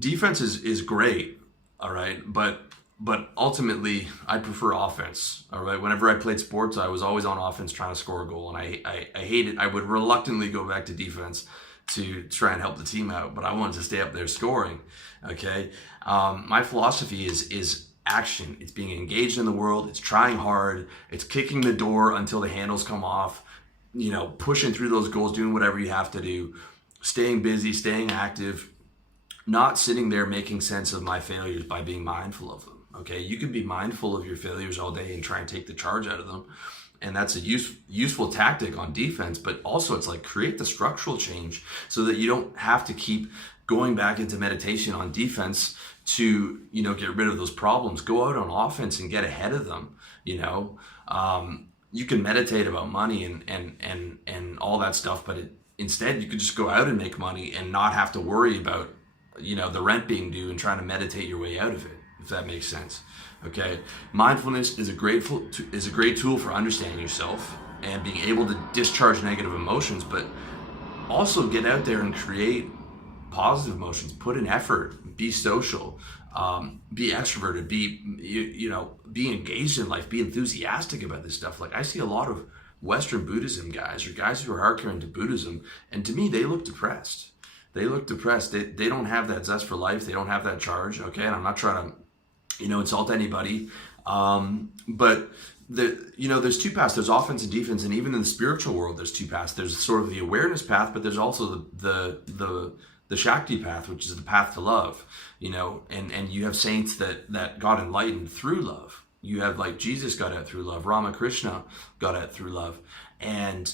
defense is great, all right, but ultimately I prefer offense, all right. Whenever I played sports, I was always on offense trying to score a goal, and I hate it. I would reluctantly go back to defense to try and help the team out, but I wanted to stay up there scoring. Okay, my philosophy is action. It's being engaged in the world. It's trying hard. It's kicking the door until the handles come off. You know, pushing through those goals, doing whatever you have to do, staying busy, staying active, not sitting there making sense of my failures by being mindful of them. Okay, you can be mindful of your failures all day and try and take the charge out of them, and that's a useful tactic on defense. But also, it's like create the structural change so that you don't have to keep going back into meditation on defense to get rid of those problems. Go out on offense and get ahead of them. You can meditate about money and all that stuff, but instead you could just go out and make money and not have to worry about the rent being due and trying to meditate your way out of it, if that makes sense. Okay, mindfulness is a great tool for understanding yourself and being able to discharge negative emotions, but also get out there and create positive emotions. Put in effort, be social, be extroverted, be engaged in life, be enthusiastic about this stuff. Like, I see a lot of Western Buddhism guys, or guys who are hardcore into Buddhism, and to me they look depressed. They don't have that zest for life. They don't have that charge. Okay, and I'm not trying to insult anybody, but there's two paths. There's offense and defense, and even in the spiritual world there's two paths. There's sort of the awareness path, but there's also the Shakti path, which is the path to love. And you have saints that got enlightened through love. You have, like, Jesus got out through love, Ramakrishna got out through love, and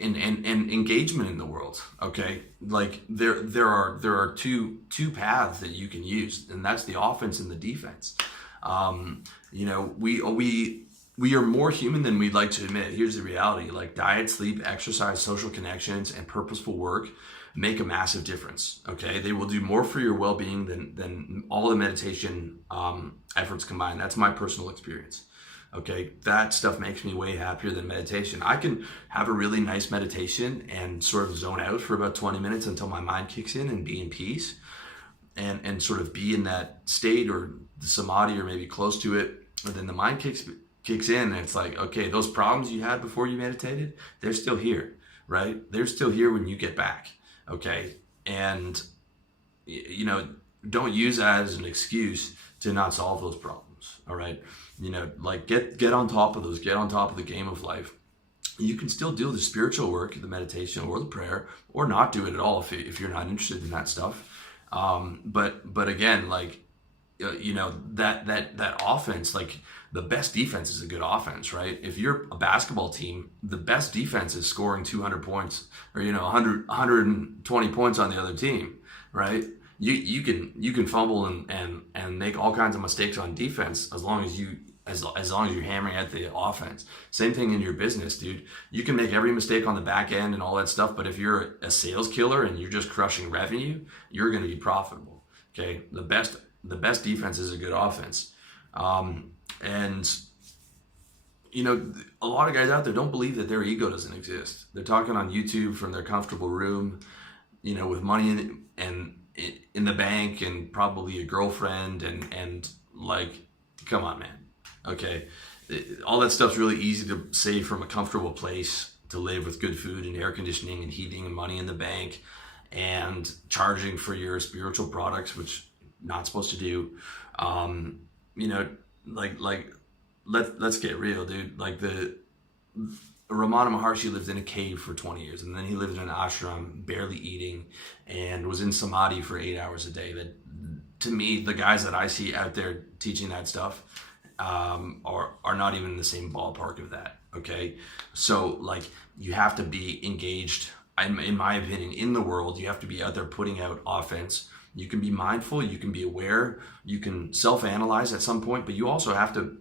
and engagement in the world. Okay, like there are two paths that you can use, and that's the offense and the defense. We are more human than we'd like to admit. Here's the reality: like, diet, sleep, exercise, social connections, and purposeful work make a massive difference. Okay, they will do more for your well-being than all the meditation efforts combined. That's my personal experience. Okay, that stuff makes me way happier than meditation. I can have a really nice meditation and sort of zone out for about 20 minutes until my mind kicks in and be in peace and sort of be in that state, or the samadhi, or maybe close to it. And then the mind kicks in, and it's like, okay, those problems you had before you meditated, they're still here, right? They're still here when you get back. Okay, and don't use that as an excuse to not solve those problems. All right, like, get on top of those, get on top of the game of life. You can still do the spiritual work, the meditation or the prayer, or not do it at all if you're not interested in that stuff. But again, like, that offense, like, the best defense is a good offense, right? If you're a basketball team, the best defense is scoring 200 points or 120 points on the other team, right? You can fumble and make all kinds of mistakes on defense as long as you're hammering at the offense. Same thing in your business, dude. You can make every mistake on the back end and all that stuff, but if you're a sales killer and you're just crushing revenue, you're going to be profitable. Okay, the best defense is a good offense. And a lot of guys out there don't believe that their ego doesn't exist. They're talking on YouTube from their comfortable room, with money in the bank and probably a girlfriend and like, come on, man. Okay, all that stuff's really easy to say from a comfortable place, to live with good food and air conditioning and heating and money in the bank and charging for your spiritual products, which you're not supposed to do. Let's get real, dude. Like, the Ramana Maharshi lived in a cave for 20 years, and then he lived in an ashram, barely eating, and was in samadhi for 8 hours a day. That, to me, the guys that I see out there teaching that stuff are not even in the same ballpark of that. Okay, so, like, you have to be engaged, in my opinion, in the world. You have to be out there putting out offense. You can be mindful, you can be aware, you can self-analyze at some point, but you also have to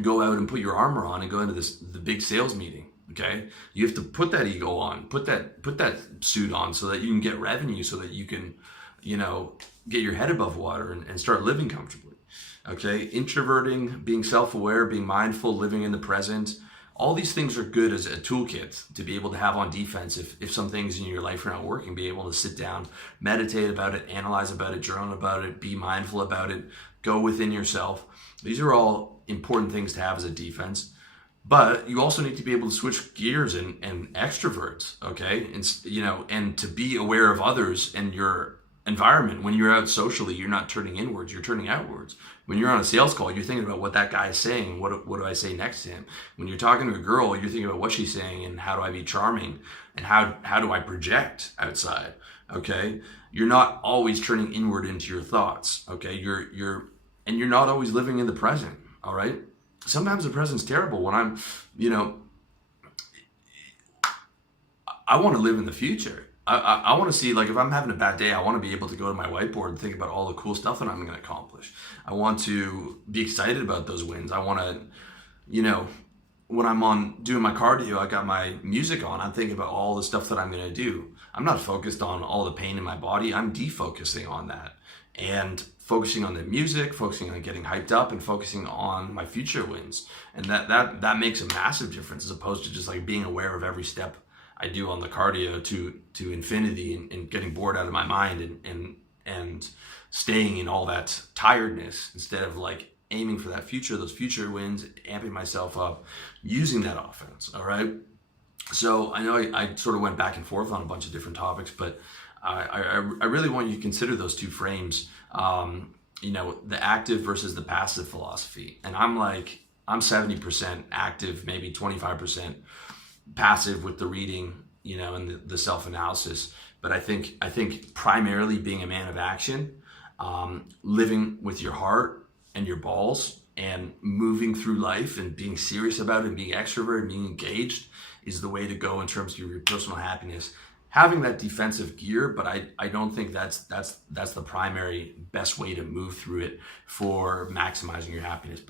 go out and put your armor on and go into the big sales meeting. Okay, you have to put that ego on, put that suit on, so that you can get revenue, so that you can get your head above water and start living comfortably. Okay, introverting, being self-aware, being mindful, living in the present, All these things are good as a toolkit to be able to have on defense if some things in your life are not working, be able to sit down, meditate about it, analyze about it, journal about it, be mindful about it, go within yourself. These are all important things to have as a defense. But you also need to be able to switch gears and extroverts, okay? And to be aware of others and your environment. When you're out socially, you're not turning inwards, you're turning outwards. When you're on a sales call, you're thinking about what that guy is saying, what do I say next to him? When you're talking to a girl, you're thinking about what she's saying and how do I be charming and how do I project outside, okay? You're not always turning inward into your thoughts, okay? You're not always living in the present, all right? Sometimes the present's terrible. When I'm, I want to live in the future. I want to see, like, if I'm having a bad day, I want to be able to go to my whiteboard and think about all the cool stuff that I'm going to accomplish. I want to be excited about those wins. I want to, when I'm doing my cardio, I got my music on. I'm thinking about all the stuff that I'm going to do. I'm not focused on all the pain in my body. I'm defocusing on that and focusing on the music, focusing on getting hyped up, and focusing on my future wins. And that makes a massive difference, as opposed to just like being aware of every step I do on the cardio to infinity and getting bored out of my mind and staying in all that tiredness, instead of like aiming for that future, those future wins, amping myself up, using that offense. All right. So I know I sort of went back and forth on a bunch of different topics, but I really want you to consider those two frames, the active versus the passive philosophy. And I'm 70% active, maybe 25% passive with the reading, and the self-analysis. But I think primarily being a man of action, living with your heart and your balls and moving through life and being serious about it and being extroverted and being engaged is the way to go in terms of your personal happiness. Having that defensive gear, but I don't think that's the primary best way to move through it for maximizing your happiness.